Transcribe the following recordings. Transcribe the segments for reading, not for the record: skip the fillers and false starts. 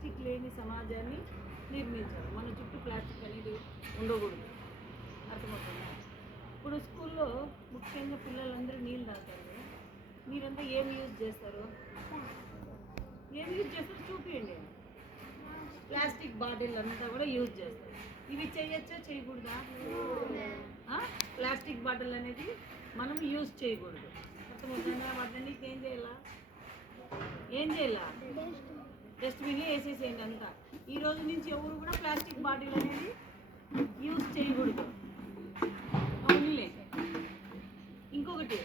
Plastic లేని సమాజాన్ని నిర్మించాలి. మన చుట్టూ ప్లాస్టిక్ అనేది ఉండకూడదు. అర్థమవుతుందా? ఇప్పుడు స్కూల్లో ముఖ్యంగా పిల్లలందరూ నీళ్ళు తాగుతారు కదా, మీరంతా ఏం యూజ్ చేస్తారు? చూపించండి. ప్లాస్టిక్ బాటిల్ అంతా కూడా యూజ్ చేస్తారు. ఇవి చేయొచ్చా చేయకూడదా? ప్లాస్టిక్ బాటిల్ అనేది మనం యూజ్ చేయకూడదు. అర్థమవుతుందా? వాటిని ఏం చేయాలా? డస్ట్బిన్లో వేసేసేయండి అంతా. ఈ రోజు నుంచి ఎవరు కూడా ప్లాస్టిక్ బాటిల్ అనేది యూజ్ చేయకూడదు. అవునులే. ఇంకొకటి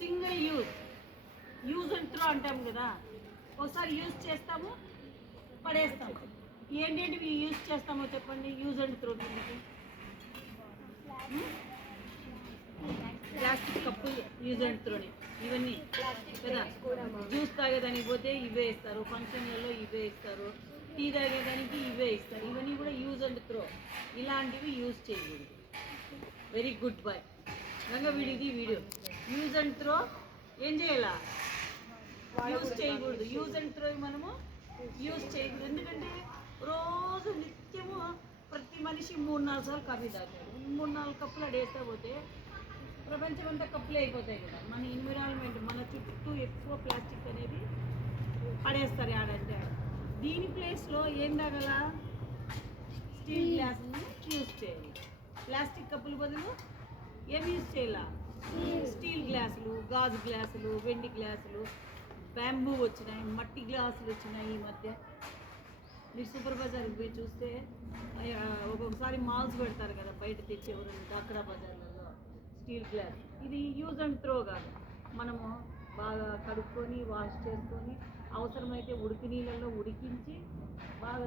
సింగిల్ యూజ్ అండ్ త్రో అంటాం కదా, ఒకసారి యూజ్ చేస్తాము పడేస్తాము. ఏంటంటే యూజ్ చేస్తామో చెప్పండి. Use and throw plastic cup use and త్రోని ఇవన్నీ కదా. జ్యూస్ తాగేదానికి పోతే ఇవే ఇస్తారు, ఫంక్షన్లలో ఇవే ఇస్తారు, టీ తాగేదానికి ఇవే ఇస్తారు. ఇవన్నీ కూడా యూజ్ అండ్ త్రో. ఇలాంటివి యూజ్ చేయకూడదు. Very good boy Ranga. Video use and throw ఏం చేయాలా? యూజ్ చేయకూడదు. యూజ్ అండ్ త్రో మనము యూజ్ చేయకూడదు. ఎందుకంటే రోజు నిత్యము ప్రతి మనిషి 3-4 సార్లు కాఫీ తాగుతాడు. 3-4 కప్పులు అడేస్తా పోతే ప్రపంచం అంతా కప్పులే అయిపోతాయి కదా. మన ఎన్విరాన్మెంట్, మన చుట్టూ ఎక్కువ ప్లాస్టిక్ అనేది పడేస్తారు ఆడంటే. దీని ప్లేస్లో ఏం తాగల? స్టీల్ గ్లాసులను యూజ్ చేయాలి. ప్లాస్టిక్ కప్పుల బదులు ఏం యూజ్ చేయాల? స్టీల్ గ్లాసులు, గాజు గ్లాసులు, వెండి గ్లాసులు, బ్యాంబూ వచ్చినాయి, మట్టి గ్లాసులు వచ్చినాయి ఈ మధ్య. మీరు సూపర్ బజార్కి పోయి చూస్తే ఒక్కొక్కసారి మాల్స్ పెడతారు కదా, బయట తెచ్చేవారు డాక్రా బజార్లలో స్టీల్ గ్లాస్. ఇది యూజ్ అండ్ త్రో కాదు. మనము బాగా కడుక్కొని వాష్ చేసుకొని అవసరమైతే ఉడికి నీళ్ళల్లో ఉడికించి బాగా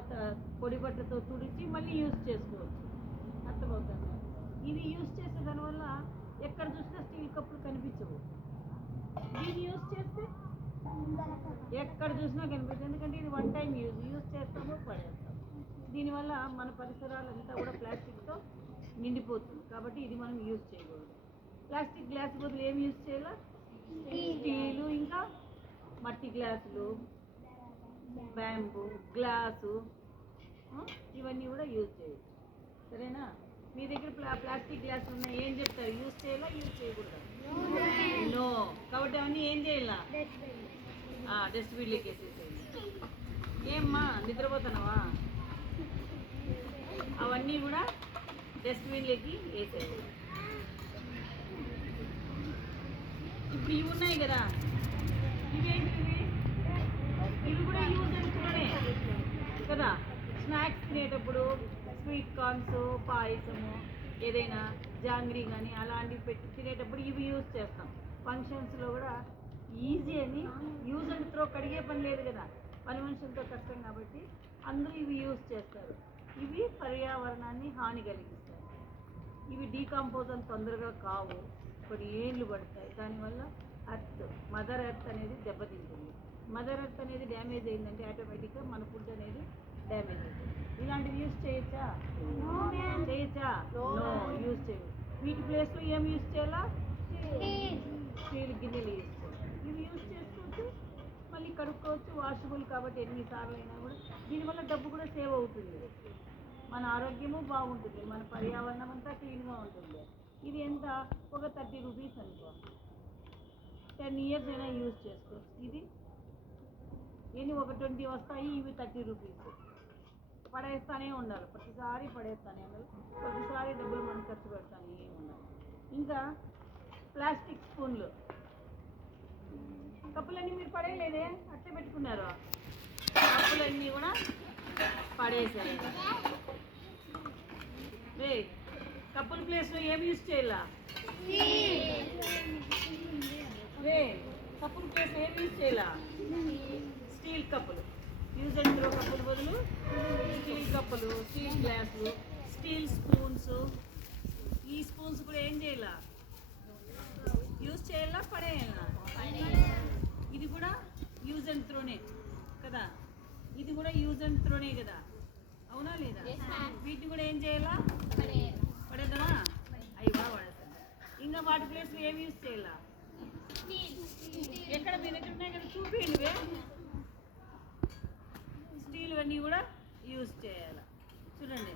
పొడి బట్టతో తుడిచి మళ్ళీ యూజ్ చేసుకోవచ్చు. అర్థమవుతుంది. ఇది యూజ్ చేసే దానివల్ల ఎక్కడ చూసినా స్టీల్ కప్పులు కనిపించవు. దీన్ని యూజ్ చేస్తే ఎక్కడ చూసినా కనిపిస్తుంది. ఎందుకంటే ఇది వన్ టైం యూజ్ చేస్తాము పడేస్తాము. దీనివల్ల మన పరిసరాలంతా కూడా ప్లాస్టిక్తో నిండిపోతుంది. కాబట్టి ఇది మనం యూజ్ చేయకూడదు. ప్లాస్టిక్ గ్లాస్ బదులు ఏం యూజ్ చేయాలి? స్టీలు, ఇంకా మట్టి గ్లాసులు, బ్యాంబూ గ్లాసు, ఇవన్నీ కూడా యూజ్ చేయొచ్చు. సరేనా? మీ దగ్గర ప్లాస్టిక్ గ్లాసులు ఉన్నాయి, ఏం చెప్తారు? యూజ్ చేయాలా యూజ్ చేయకూడదా? నో. కాబట్టి అవన్నీ ఏం చేయాలా? డస్ట్బిన్లోకి వేసేసేయండి. ఏమ్మా నిద్రపోతున్నావా? అవన్నీ కూడా డస్ట్బిన్లోకి వేసేయండి. ఇప్పుడు ఇవి ఉన్నాయి కదా, ఇవేంటివి? ఇవి కూడా యూజ్ అనుకునే కదా. స్నాక్స్ తినేటప్పుడు స్వీట్ కార్న్స్, పాయసము, ఏదైనా జాంగ్రీ కానీ అలాంటివి పెట్టి తినేటప్పుడు ఇవి యూజ్ చేస్తాం. ఫంక్షన్స్లో కూడా ఈజీ అని యూజ్ అండ్ త్రో, కడిగే పని లేదు కదా, పని మనుషులతో కష్టం కాబట్టి అందరూ ఇవి యూజ్ చేస్తారు. ఇవి పర్యావరణాన్ని హాని కలిగిస్తాయి. ఇవి డీకంపోజ్ అని తొందరగా కావు, కొన్ని ఏళ్ళు పడతాయి. దానివల్ల మదర్ ఎర్త్ అనేది దెబ్బతింటుంది. మదర్ ఎర్త్ అనేది డ్యామేజ్ అయిందంటే ఆటోమేటిక్గా మన ఫుడ్ అనేది డ్యామేజ్ అవుతుంది. ఇలాంటివి యూజ్ చేయొచ్చా? నో, యూజ్ చేయదు. వీటి ప్లేస్లో ఏం యూజ్ చేయాలా? స్టీల్ గిన్నెలు యూజ్ చేయాలి. ఇవి యూజ్ చేసుకోవచ్చు, మళ్ళీ కడుక్కోవచ్చు, వాషబుల్ కాబట్టి ఎన్నిసార్లు అయినా కూడా. దీనివల్ల డబ్బు కూడా సేవ్ అవుతుంది, మన ఆరోగ్యము బాగుంటుంది, మన పర్యావరణం అంతా క్లీన్గా ఉంటుంది. ఇది ఎంత? ఒక 30 రూపీస్ అనుకో, 10 ఇయర్స్ అయినా యూజ్ చేసుకోవచ్చు. ఇది ఒక 20 వస్తాయి, ఇవి 30 రూపీస్. పడేస్తానే ఉండాలి, ప్రతిసారి పడేస్తానే ఉండాలి, ప్రతిసారి డబ్బులు మనం ఖర్చు పెడతానే ఉండాలి. ఇంకా ప్లాస్టిక్ స్పూన్లు, కప్పులన్నీ మీరు పడేయలేదే, అట్లే పెట్టుకున్నారు. కప్పులన్నీ కూడా పడేసాయి. రే, కప్పుల ప్లేస్లో ఏమి యూజ్ చేయాలా? రే, కప్పుల ప్లేస్లో ఏమి యూజ్ చేయాలా? స్టీల్ కప్పులు. యూజ్ అండ్ త్రో కప్పుల బదులు స్టీల్ కప్పులు, స్టీల్ గ్లాసులు, స్టీల్ స్పూన్స్. ఈ స్పూన్స్ కూడా ఏం చేయాలా? యూజ్ చేయాలా పడేయాలా? ఇది కూడా యూజ్ అండ్ త్రోనే కదా. ఇది కూడా యూజ్ అండ్ త్రోనే కదా, అవునా లేదా? వీటిని కూడా ఏం చేయాలా? పడేద్దామా? అవి బాగా పడేస్తాను. ఇంకా వాటి ప్లేస్లో ఏమి యూజ్ చేయాలా? ఎక్కడ మీ దగ్గర ఉన్నాయి కదా, చూపించండి. ఇవన్నీ కూడా యూజ్ చేయాలి. చూడండి,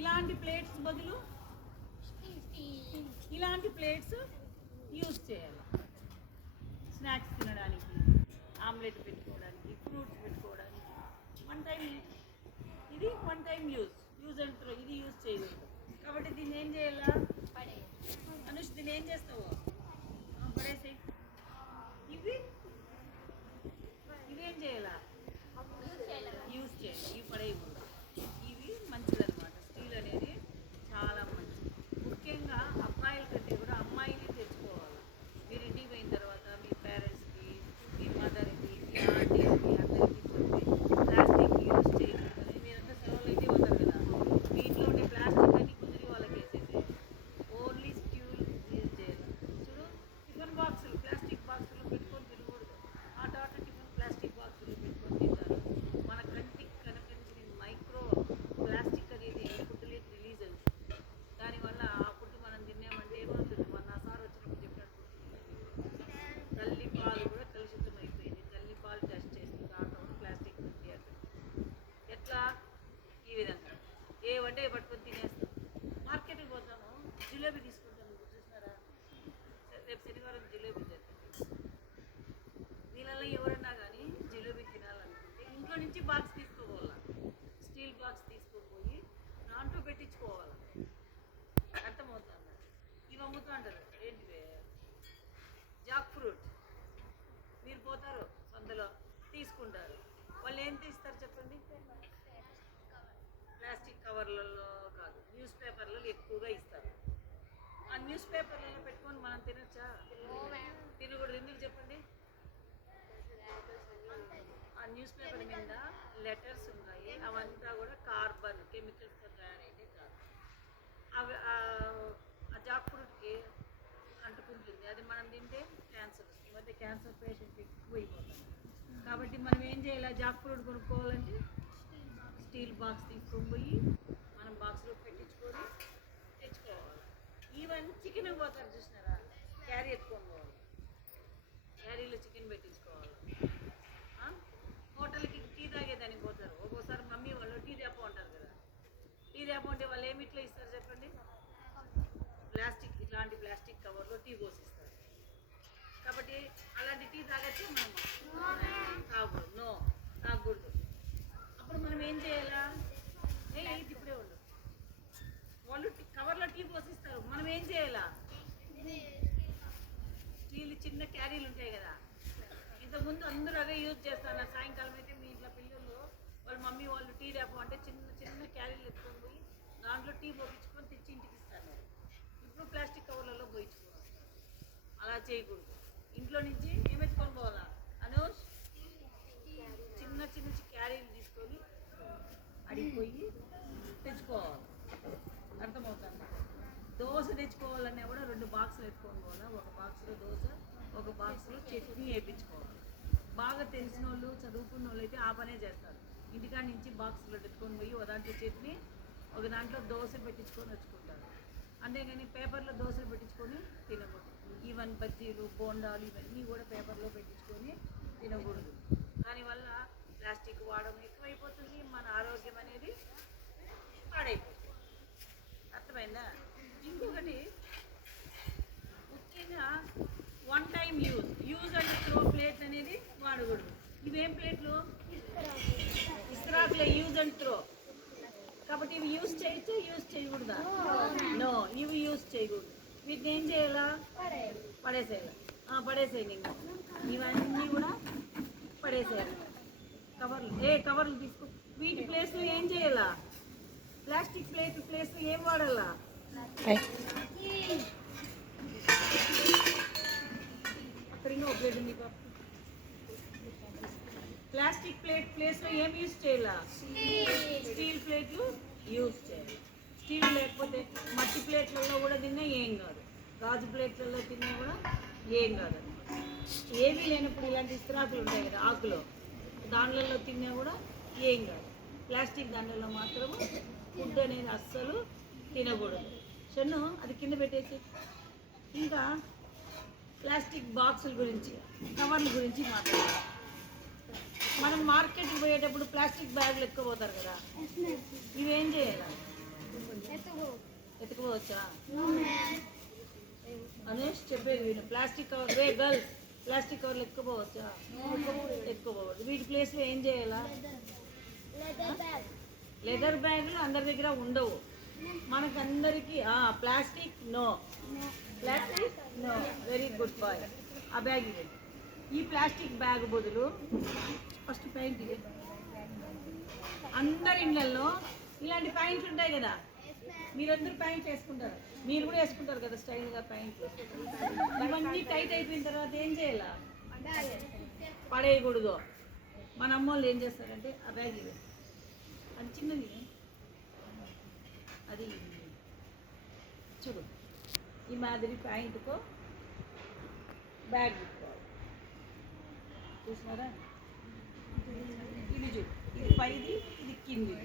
ఇలాంటి ప్లేట్స్ బదులు ఇలాంటి ప్లేట్స్ యూజ్ చేయాలి. స్నాక్స్ తినడానికి, ఆమ్లెట్ పెట్టుకోవడానికి, ఫ్రూట్స్ పెట్టుకోవడానికి. One time use and throw. ఇది యూజ్ చేయకూడదు. కాబట్టి దీన్ని ఏం చేయాలా? అనుష్, దీన్ని ఏం చేస్తావు? పడేసి ఇవేం చేయాలా? యూజ్ చేయాలి. ఇవి పడేయకూడదు. ఇవి మంచిదన్నమాట. స్టీల్ అనేది చాలా మంచిది. ముఖ్యంగా అబ్బాయిల కంటే కూడా అమ్మాయిని తెచ్చుకోవాలి. మీరు ఇంటికి పోయిన తర్వాత మీ పేరెంట్స్కి, మీ మదర్కి, మీ ఆంటీకి, అందరికీ చెప్పి ప్లాస్టిక్ యూజ్ చేయకూడదని. మీరంతా సెలవులు అయితే వస్తారు కదా, మీ ఇంట్లో ఉండే ప్లాస్టిక్ అని కుదిరి వాళ్ళకి వేసేసి ఓన్లీ స్టీల్ యూజ్ చేయాలి. చూడు, టిఫిన్ బాక్సులు ప్లాస్టిక్ బాక్సులు పెట్టుకొని తినకూడదు. హాట్ టిఫిన్ ప్లాస్టిక్ బాక్సులు పెట్టుకొని తింటారు. మన కంటికి కనిపించిన మైక్రో ప్లాస్టిక్ అనేది ఫుడ్లోకి రిలీజ్ అవుతుంది. దానివల్ల ఆ ఫుడ్ మనం తిన్నామంటే ఏమవుతుంది? మన సార్ వచ్చినప్పుడు చెప్పినట్టు తల్లి పాలు కూడా కలుషితం అయిపోయింది. తల్లి పాలు టెస్ట్ చేసి దాంట్లో ప్లాస్టిక్ ఉంది అంటే ఎట్లా? ఈ విధంగా ఏవంటే పట్టుకొని తినేస్తాం. మార్కెట్కి పోతాము, జిలేబీ తీసుకుంటాము. చూసినారా? రేపు శనివారం జిలేబీ చేస్తాం. వీళ్ళల్లో ఎవరన్నా కానీ జిలేబీ తినాలనుకుంటే ఇంట్లో నుంచి బాక్స్ తీసుకోవాలి. స్టీల్ బాక్స్ తీసుకుపోయి దాంట్లో పెట్టించుకోవాలి. అర్థమవుతుందా? ఇవి అమ్ముతూ అంటారు. ఏంటివి? Jack fruit. మీరు పోతారు సందులో, తీసుకుంటారు. వాళ్ళు ఏం తీస్తారు చెప్పండి? ప్లాస్టిక్ కవర్లలో కాదు, న్యూస్ పేపర్లలో ఎక్కువగా ఇస్తారు. ఆ న్యూస్ పేపర్లలో పెట్టుకొని మనం తినచ్చా? తినకూడదు. ఎందుకు చెప్పండి? ఆ న్యూస్ పేపర్ మీద లెటర్స్ ఉన్నాయి. అవంతా కూడా కార్బన్ కెమికల్స్తో తయారైతే కాదు. అవి ఆ జాక్ ఫ్రూట్కి అంటుకుంటుంది. అది మనం తింటే క్యాన్సర్ వస్తుంది. ఈ మధ్య క్యాన్సర్ పేషెంట్ ఎక్కువ అయిపోతుంది. కాబట్టి మనం ఏం చేయాలి? జాక్ ఫ్రూట్ కొనుక్కోవాలంటే స్టీల్ బాక్స్ తీసుకొని పోయి మనం బాక్స్లో పెట్టించుకొని తెచ్చుకోవాలి. ఈవెన్ చికెన్ పోతారు చూసినారా? క్యారీ ఎత్తుకొని పోవాలి. క్యారీలో చికెన్ పెట్టించుకోవాలి. హోటల్కి టీ తాగేదానికి పోతారు. ఒక్కోసారి మమ్మీ వాళ్ళు టీ తేపో అంటారు కదా. టీ తేపో అంటే వాళ్ళు ఏమి ఇట్లా ఇస్తారు చెప్పండి? ప్లాస్టిక్, ఇట్లాంటి ప్లాస్టిక్ కవర్లో టీ పోసిస్తారు. కాబట్టి అలాంటి టీ తాగచ్చు మనం? తాగకూడదు. నో, తాగకూడదు. అప్పుడు మనం ఏం చేయాలా? ఇది ఇప్పుడే ఉండు. వాళ్ళు కవర్లో టీ పోసిస్తారు. మనం ఏం చేయాలా? స్టీల్ చిన్న క్యారీలు ఉంటాయి కదా, ఇంతకుముందు అందరూ అవే యూజ్ చేస్తారు. సాయంకాలం అయితే మీ ఇంట్లో పిల్లలు వాళ్ళ మమ్మీ వాళ్ళు టీ తేపో అంటే చిన్న చిన్న క్యారీలు ఎత్తుకొని పోయి దాంట్లో టీ పోయించుకొని తెచ్చి ఇంటికి ఇస్తారు. ఇప్పుడు ప్లాస్టిక్ కవర్లలో పోయించుకోవాలి. అలా చేయకూడదు. ఇంట్లో నుంచి ఏమెత్తుకొని పోవాలా? అనూష్, చిన్న చిన్న క్యారీలు తీసుకొని అడిగిపోయి తెచ్చుకోవాలి. అర్థమవుతుంది? దోశ తెచ్చుకోవాలన్నా కూడా 2 బాక్సులు ఎత్తుకొని పోవాలా. ఒక బాక్స్లో దోశ, ఒక బాక్స్లో చట్నీ వేయించుకోవాలి. బాగా తెలిసిన వాళ్ళు, చదువుకున్న వాళ్ళు అయితే ఆ పనే చేస్తారు. ఇంటికాడ నుంచి బాక్స్లో పెట్టుకొని పోయి ఒక దాంట్లో చట్నీ, ఒక దాంట్లో దోశ పెట్టించుకొని వచ్చుకుంటారు. అంతేగాని పేపర్లో దోశలు పెట్టించుకొని తినకూడదు. ఈవెన్ బజ్జీలు, బోండాలు ఇవన్నీ కూడా పేపర్లో పెట్టించుకొని తినకూడదు. దానివల్ల ప్లాస్టిక్ వాడడం ఎక్కువైపోతుంది. మన ఆరోగ్యం అనేది పాడైపోతుంది. అర్థమైందా? ఇంకొకటి ముఖ్యంగా one time use and throw plate అనేది వాడకూడదు. ఇవేం ప్లేట్లు? ఇస్త్రాకులే. Use and throw. కాబట్టి ఇవి యూజ్ చేయొచ్చు, యూజ్ చేయకూడదా? నో, ఇవి యూజ్ చేయకూడదు. వీటిని ఏం చేయాలా? పడేసేయాలి. పడేసేయండి. ఇంకా ఇవన్నీ కూడా పడేసేయాలి. కవర్లు తీసుకో. వీటి ప్లేస్లో ఏం చేయాలా? ప్లాస్టిక్ ప్లేస్లో ఏం వాడాలా? అక్కడ ఇంకా ఒక ప్లేట్ ఉంది. ప్లాస్టిక్ ప్లేస్లో ఏం యూజ్ చేయాలా? స్టీల్ ప్లేట్లు యూజ్ చేయాలి. స్టీల్ లేకపోతే మట్టి ప్లేట్లలో కూడా తిన్నా ఏం కాదు, గాజు ప్లేట్లలో తిన్నా కూడా ఏం కాదు. ఏమీ లేనప్పుడు ఇలాంటి ఇస్త్రాకులు ఉంటాయి కదా ఆకులో, దాంట్లో తిన్నా కూడా ఏం కాదు. ప్లాస్టిక్ దాంట్లో మాత్రము ఫుడ్ అనేది అస్సలు తినకూడదు. షన్ను అది కింద పెట్టేసి. ఇంకా ప్లాస్టిక్ బాక్సుల గురించి, కవర్ల గురించి మాట్లాడాలి. మనం మార్కెట్కి పోయేటప్పుడు ప్లాస్టిక్ బ్యాగులు ఎత్తుకుపోతారు కదా, ఇవేం చేయాలి? ఎత్తుకుపోవచ్చా? అనేసి చెప్పేది వీళ్ళు. ప్లాస్టిక్ కవర్ వే గర్ల్స్, ప్లాస్టిక్ కవర్లు ఎత్తుకుపోవచ్చా? ఎత్తుకుపోవద్దు. వీటి ప్లేస్లో ఏం చేయాలా? లెదర్ బ్యాగులు అందరి దగ్గర ఉండవు. మనకందరికీ plastic no, plastic no. Very good boy. ఆ బ్యాగ్ ఇది. ఈ ప్లాస్టిక్ బ్యాగ్ బదులు ఫస్ట్ ప్యాంట్ ఇది. అందరి ఇళ్ళల్లో ఇలాంటి ప్యాంట్లు ఉంటాయి కదా, మీరందరూ ప్యాంట్ వేసుకుంటారు, మీరు కూడా వేసుకుంటారు కదా స్టైల్గా ప్యాంట్లు. ఇవన్నీ టైట్ అయిపోయిన తర్వాత ఏం చేయాలా? పడేయకూడదు. మన అమ్మోళ్ళు ఏం చేస్తారంటే ఆ బ్యాగ్ ఇది, అది చిన్నది, అది చూడు ఈ మాదిరి ప్యాంటుకో బ్యాగ్ పెట్టుకోవాలి. చూసినారా? ఇది చూడు, ఇది పైది, ఇది కింది.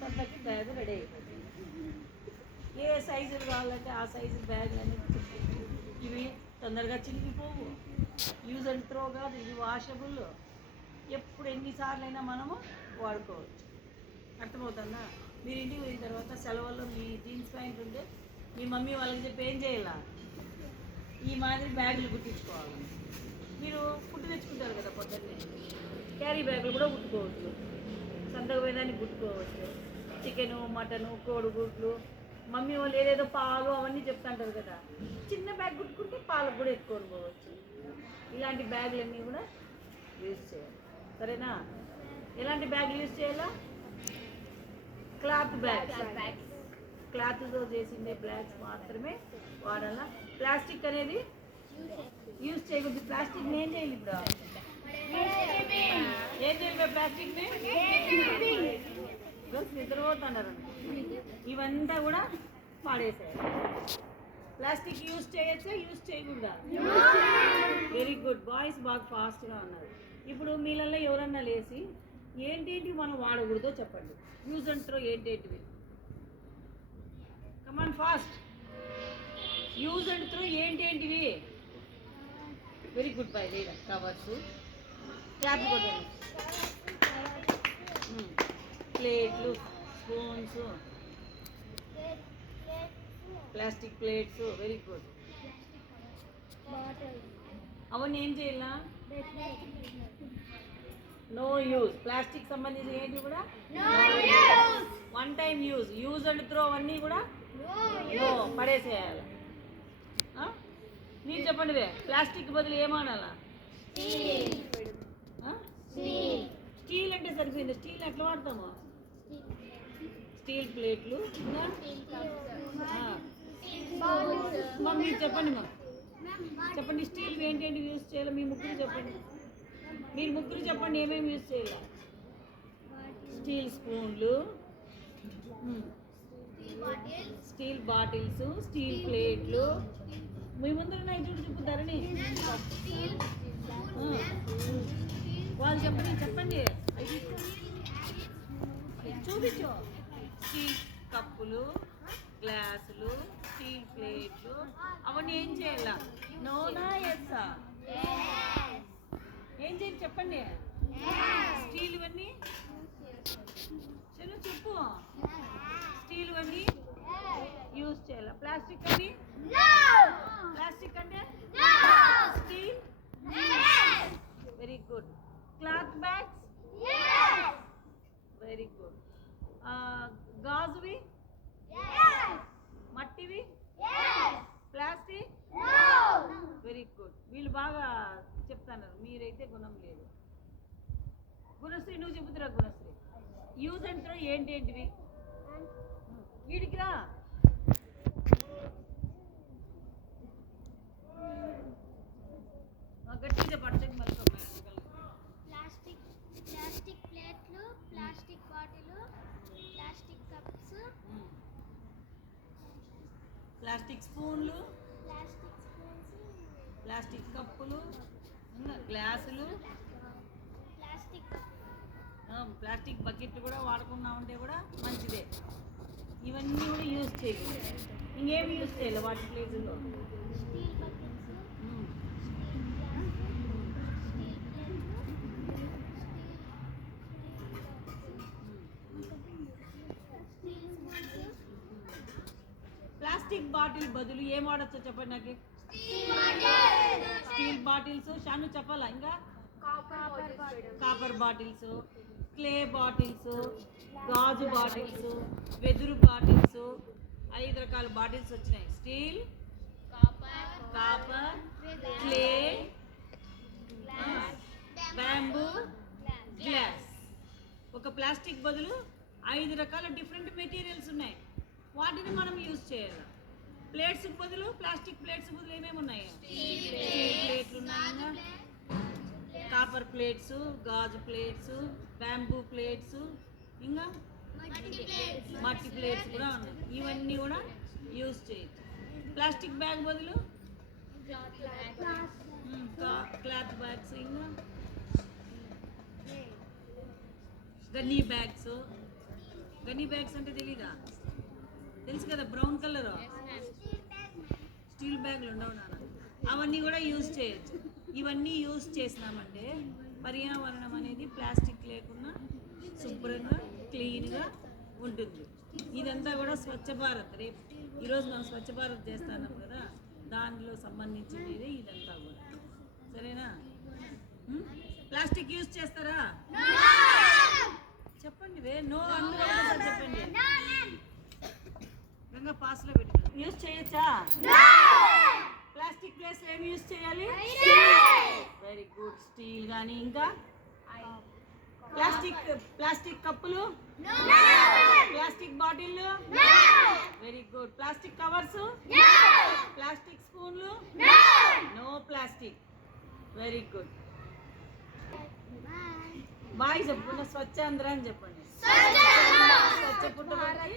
సన్నకి బ్యాగ్ రెడీ అయిపోతుంది. ఏ సైజులు కావాలంటే ఆ సైజు బ్యాగులు అనేది. ఇవి తొందరగా చిరిగిపోవు, యూజ్ అండ్ త్రో కాదు, ఇది వాషబుల్. ఎప్పుడు ఎన్నిసార్లు అయినా మనము వాడుకోవచ్చు. అర్థమవుతుందా? మీరు ఇంటికి పోయిన తర్వాత సెలవుల్లో మీ జీన్స్ ప్యాంట్ ఉంటే మీ మమ్మీ వాళ్ళకి చెప్పి ఏం చేయాలా? ఈ మాదిరి బ్యాగులు కుట్టించుకోవాలి. మీరు ఫుడ్ తెచ్చుకుంటారు కదా పొద్దున్నే, క్యారీ బ్యాగులు కూడా కుట్టుకోవచ్చు. సంతకు పోయేదానికి కుట్టుకోవచ్చు. చికెను, మటను, కోడిగుడ్లు, మమ్మీ వాళ్ళు ఏదేదో పాలు అవన్నీ చెప్తుంటారు కదా, చిన్న బ్యాగ్ కుట్టుకుంటే పాలకు కూడా ఎత్తుకొని పోవచ్చు. ఇలాంటి బ్యాగులన్నీ కూడా యూజ్ చేయాలి. సరేనా? ఎలాంటి బ్యాగులు యూజ్ చేయాలా? క్లాత్ బ్యాగ్స్, క్లాత్తో చేసిండే బ్యాగ్స్ మాత్రమే వాడాలా. ప్లాస్టిక్ అనేది యూజ్ చేయకూడదు. ప్లాస్టిక్ని ఏం చేయాలి? ఇప్పుడు ఏం చేయాలి? ప్లాస్టిక్ని నిద్రపోతున్నారు. ఇవంతా కూడా పాడేసేయాలి. ప్లాస్టిక్ యూజ్ చేయొచ్చా, యూజ్ చేయకూడదా? వెరీ గుడ్ బాయ్స్, బాగా ఫాస్ట్గా ఉన్నారు. ఇప్పుడు మీలలో ఎవరన్నా లేచి ఏంటేంటి మనం వాడకూడదో చెప్పండి. యూజ్ అండ్ త్రో ఏంటేంటివి? Come on fast. Use and throw ఏంటేంటివి? Very good boy. లేదా కవర్స్, క్లాప్ కొట్టండి. ప్లేట్లు, spoons, plastic plates. Very good. అవన్నీ ఏం చేయాలా? No use. ప్లాస్టిక్ సంబంధించిన ఏంటి కూడా one time use. Use and throw అవన్నీ కూడా నో, పడేసేయాలి. మీరు చెప్పండి, ప్లాస్టిక్ బదులు ఏమనాలా? స్టీల్ అంటే సరిపోయింది. స్టీల్ ఎట్లా వాడతాము? స్టీల్ ప్లేట్లు, మీరు చెప్పండి. చెప్పండి స్టీల్ ఏంటంటే యూజ్ చేయాలి. మీ ముగ్గురు చెప్పండి. మీరు ముగ్గురు చెప్పండి ఏమేమి యూజ్ చేయాలి? స్టీల్ స్పూన్లు, స్టీల్ బాటిల్స్, స్టీల్ ప్లేట్లు. మీ ముందర ఉన్నాయి చూడు, చూపుతారని వాళ్ళు చెప్పండి. చెప్పండి, చూపించు. స్టీల్ కప్పులు, గ్లాసులు, స్టీల్ ప్లేట్లు, అవన్నీ ఏం చేయాలా? నోనా ఎస్సా? ఏం చేయాలి చెప్పండి. స్టీల్ ఇవన్నీ చెప్పు. స్టీల్ ఇవన్నీ యూజ్ చేయాలి. ప్లాస్టిక్ అని? ప్లాస్టిక్ అంటే steel. Very good. Cloth bags? Very good. గాజువి, మట్టివి, ప్లాస్టిక్? Very good. వీళ్ళు బాగా చెప్తున్నారు, మీరైతే గుణం లేదు. గుణశ్రీ నువ్వు చెబుతురా. గుణశ్రీ, యూజ్ అండ్ త్రో ఏంటేంటివి? వీడికి రా. గట్టిగా పడుతుంది మళ్ళీ. ప్లాస్టిక్ ప్లేట్లు, plastic bottle, plastic cups, plastic స్పూన్లు, ప్లాస్టిక్ ప్లాస్టిక్ కప్పులు, గ్లాసులు, ప్లాస్టిక్ బకెట్లు కూడా వాడుకున్నామంటే కూడా మంచిదే. ఇవన్నీ కూడా యూజ్ చేయాలి. ఇంకేమి యూజ్ చేయాలి వాటి ప్లేసుల్లో? స్టీల్ బకెట్స్, ప్లాస్టిక్ బాటిల్ బదులు ఏం వాడచ్చో చెప్పండి నాకు. Steel bottles. షాను చెప్పాలా ఇంకా? కాపర్ బాటిల్స్, క్లే బాటిల్స్, గాజు బాటిల్స్, వెదురు బాటిల్స్, 5 రకాల బాటిల్స్ వచ్చినాయి. Steel, copper, clay, bamboo, glass. ఒక ప్లాస్టిక్ బదులు 5 రకాల డిఫరెంట్ మెటీరియల్స్ ఉన్నాయి, వాటిని మనం యూజ్ చేయాలి. ప్లేట్స్ బదులు, ప్లాస్టిక్ ప్లేట్స్ బదులు ఏమేమి ఉన్నాయి? స్టీల్ ప్లేట్లు ఉన్నాయి, కాపర్ ప్లేట్స్, గాజు ప్లేట్స్, బ్యాంబూ ప్లేట్స్, ఇంకా మట్టి ప్లేట్స్ కూడా ఉన్నాయి. ఇవన్నీ కూడా యూజ్ చేయొచ్చు. ప్లాస్టిక్ బ్యాగ్ బదులు క్లాత్ బ్యాగ్స్, ఇంకా గన్నీ బ్యాగ్స్. గన్నీ బ్యాగ్స్ అంటే తెలీదా? తెలుసు కదా, బ్రౌన్ కలర్ స్టీల్ బ్యాగ్లు ఉండవు నాన్న. అవన్నీ కూడా యూజ్ చేయొచ్చు. ఇవన్నీ యూజ్ చేసినామంటే పర్యావరణం అనేది ప్లాస్టిక్ లేకుండా శుభ్రంగా క్లీన్గా ఉంటుంది. ఇదంతా కూడా స్వచ్ఛ భారత్. రేపు ఈరోజు మనం స్వచ్ఛ భారత్ చేస్తున్నాం కదా, దానిలో సంబంధించినది ఇదంతా కూడా. సరేనా? ప్లాస్టిక్ యూజ్ చేస్తారా? చెప్పండి వే. నో అందరూ చెప్పండి. గంగా పాస్లో పెట్టుకోండి. యూజ్ చేయొచ్చా? ప్లాస్టిక్ ప్లేస్ ఏమి యూజ్ చేయాలి? Very good. స్టీల్ కానీ ఇంకా ప్లాస్టిక్ కప్పులు, ప్లాస్టిక్ బాటిల్లు, very good. Plastic covers, plastic స్పూన్లు, no plastic. Very good. Boy చెప్పుకున్న స్వచ్ఛాంధ్ర అని చెప్పండి. స్వచ్ఛ పుట్టబర్తి